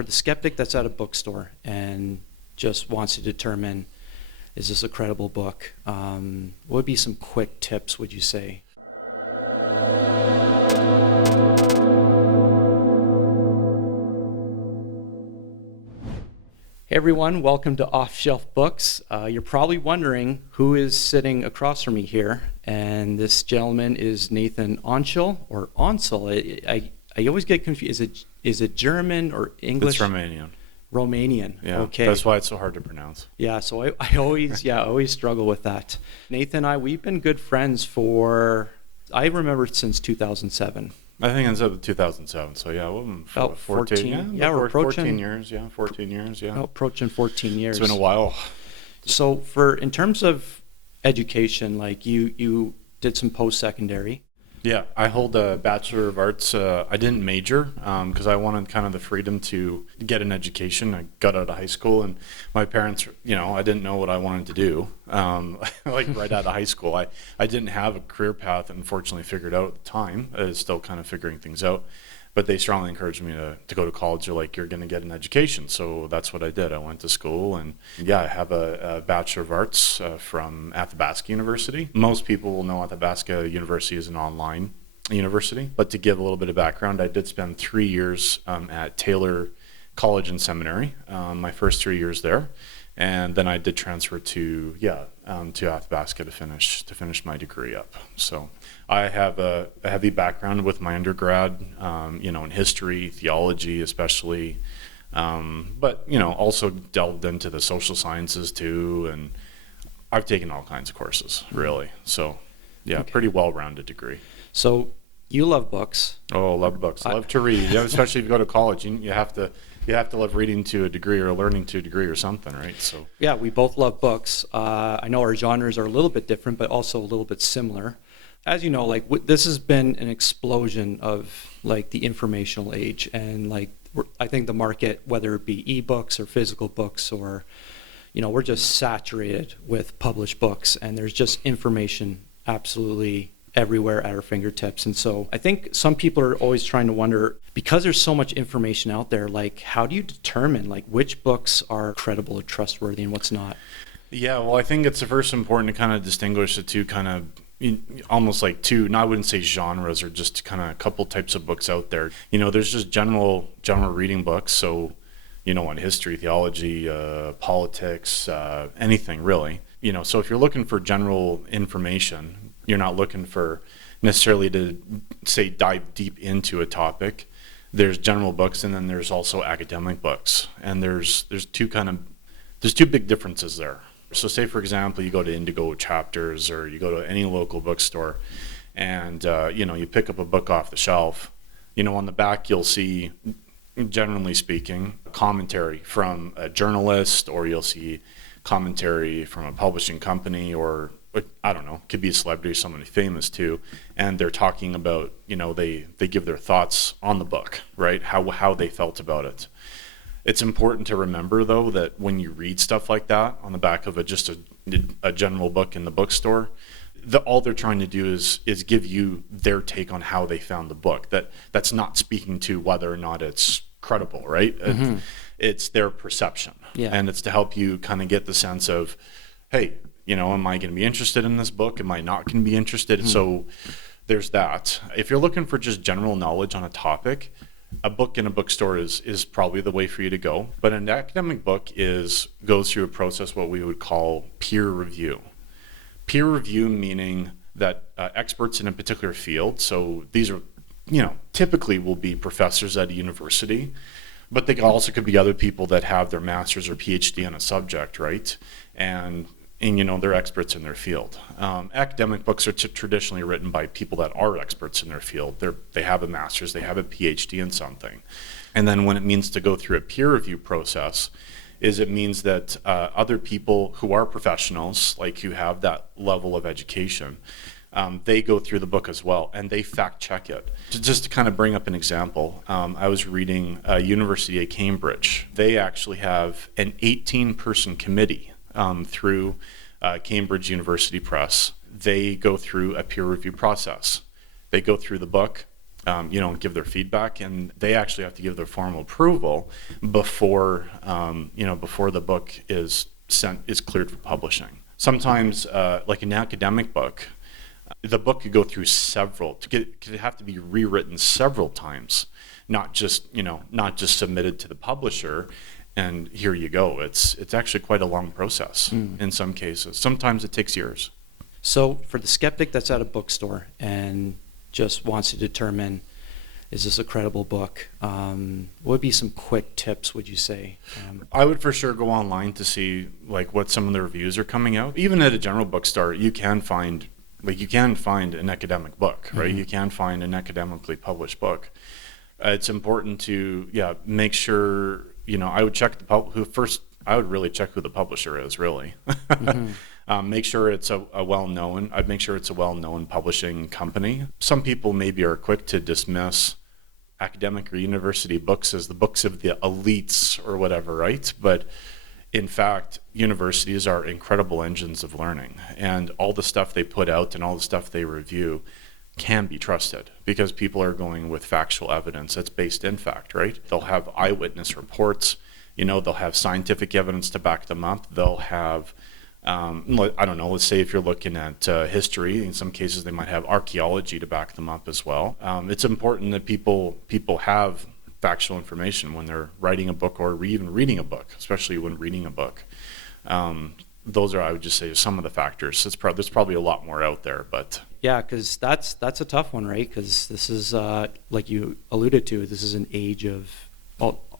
for the skeptic that's at a bookstore and just wants to determine, is this a credible book? What would be some quick tips, would you say? Hey everyone, welcome to Off Shelf Books. You're probably wondering who is sitting across from me here, and this gentleman is Nathan Onschel, or Onsel. I always get confused. Is it German or English? It's Romanian. Romanian. Yeah, okay. That's why it's so hard to pronounce. Yeah, so I always struggle with that. Nathan and I, we've been good friends for, I remember since 2007. I think it's up 2007. So yeah, about 14. Yeah, we're approaching 14 years. Yeah, 14 years. Yeah, approaching 14 years. It's been a while. So in terms of education, like you did some post-secondary. Yeah, I hold a Bachelor of Arts. I didn't major because I wanted kind of the freedom to get an education. I got out of high school, and my parents, I didn't know what I wanted to do. Like right out of high school, I didn't have a career path, unfortunately, figured out at the time. I was still kind of figuring things out. But they strongly encouraged me to go to college. They're like, you're going to get an education. So that's what I did. I went to school, and I have a Bachelor of Arts from Athabasca University. Most people will know Athabasca University is an online university. But to give a little bit of background, I did spend 3 years at Taylor College and Seminary, my first 3 years there. And then I did transfer to Athabasca to finish my degree up. So I have a heavy background with my undergrad, in history, theology especially, but also delved into the social sciences too, and I've taken all kinds of courses really. So okay. Pretty well-rounded degree. So you love books. Oh, love books. Love to read. Especially if you go to college, you have to love reading to a degree or learning to a degree or something, right? So yeah, we both love books. I know our genres are a little bit different, but also a little bit similar. As you know, this has been an explosion of the informational age, and I think the market, whether it be ebooks or physical books, or we're just saturated with published books, and there's just information absolutely everywhere at our fingertips. And so I think some people are always trying to wonder, because there's so much information out there, how do you determine which books are credible or trustworthy and what's not? Yeah, well, I think it's first important to kind of distinguish the two kind of almost two, I wouldn't say genres, or just kind of a couple types of books out there. There's just general reading books. So, on history, theology, politics, anything really. So if you're looking for general information, you're not looking for necessarily to say dive deep into a topic. There's general books, and then there's also academic books. And there's two big differences there. So say, for example, you go to Indigo Chapters, or you go to any local bookstore, and you pick up a book off the shelf. On the back you'll see, generally speaking, commentary from a journalist, or you'll see commentary from a publishing company, or I don't know, could be a celebrity or somebody famous too, and they're talking about, they give their thoughts on the book, right? How they felt about it. It's important to remember, though, that when you read stuff like that on the back of just a general book in the bookstore, all they're trying to do is give you their take on how they found the book. That's not speaking to whether or not it's credible, right? Mm-hmm. It's their perception, and it's to help you kind of get the sense of, hey, am I going to be interested in this book? Am I not going to be interested? Mm-hmm. So there's that. If you're looking for just general knowledge on a topic, a book in a bookstore is probably the way for you to go. But an academic book goes through a process what we would call peer review. Peer review meaning that experts in a particular field, so these are, typically will be professors at a university, but they also could be other people that have their master's or PhD on a subject, right? And they're experts in their field. Academic books are traditionally written by people that are experts in their field. They have a master's, they have a PhD in something. And then when it means to go through a peer review process, it means that other people who are professionals, who have that level of education, they go through the book as well, and they fact check it. Just to kind of bring up an example, I was reading University of Cambridge. They actually have an 18-person committee through Cambridge University Press. They go through a peer review process. They go through the book, give their feedback, and they actually have to give their formal approval before, before the book is cleared for publishing. Sometimes, like an academic book, the book could go through could have to be rewritten several times, not just submitted to the publisher and here you go. It's actually quite a long process in some cases. Sometimes it takes years. So for the skeptic that's at a bookstore and just wants to determine, is this a credible book? What would be some quick tips, would you say? I would for sure go online to see like what some of the reviews are coming out. Even at a general bookstore, you can find an academic book, right? Mm-hmm. You can find an academically published book. It's important to make sure, I would check I would really check who the publisher is, really. Mm-hmm. Make sure it's I'd make sure it's a well-known publishing company. Some people maybe are quick to dismiss academic or university books as the books of the elites or whatever, right? But in fact, universities are incredible engines of learning, and all the stuff they put out and all the stuff they review can be trusted because people are going with factual evidence that's based in fact, right? They'll have eyewitness reports, they'll have scientific evidence to back them up. They'll have, I don't know, let's say if you're looking at history, in some cases they might have archaeology to back them up as well. It's important that people have factual information when they're writing a book or even reading a book, especially when reading a book. Those are, I would just say, some of the factors. There's probably a lot more out there, but Yeah, because that's a tough one, right? Because this is, like you alluded to, this is an age of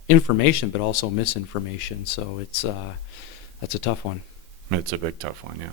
information, but also misinformation. So that's a tough one. it's a big tough one, yeah.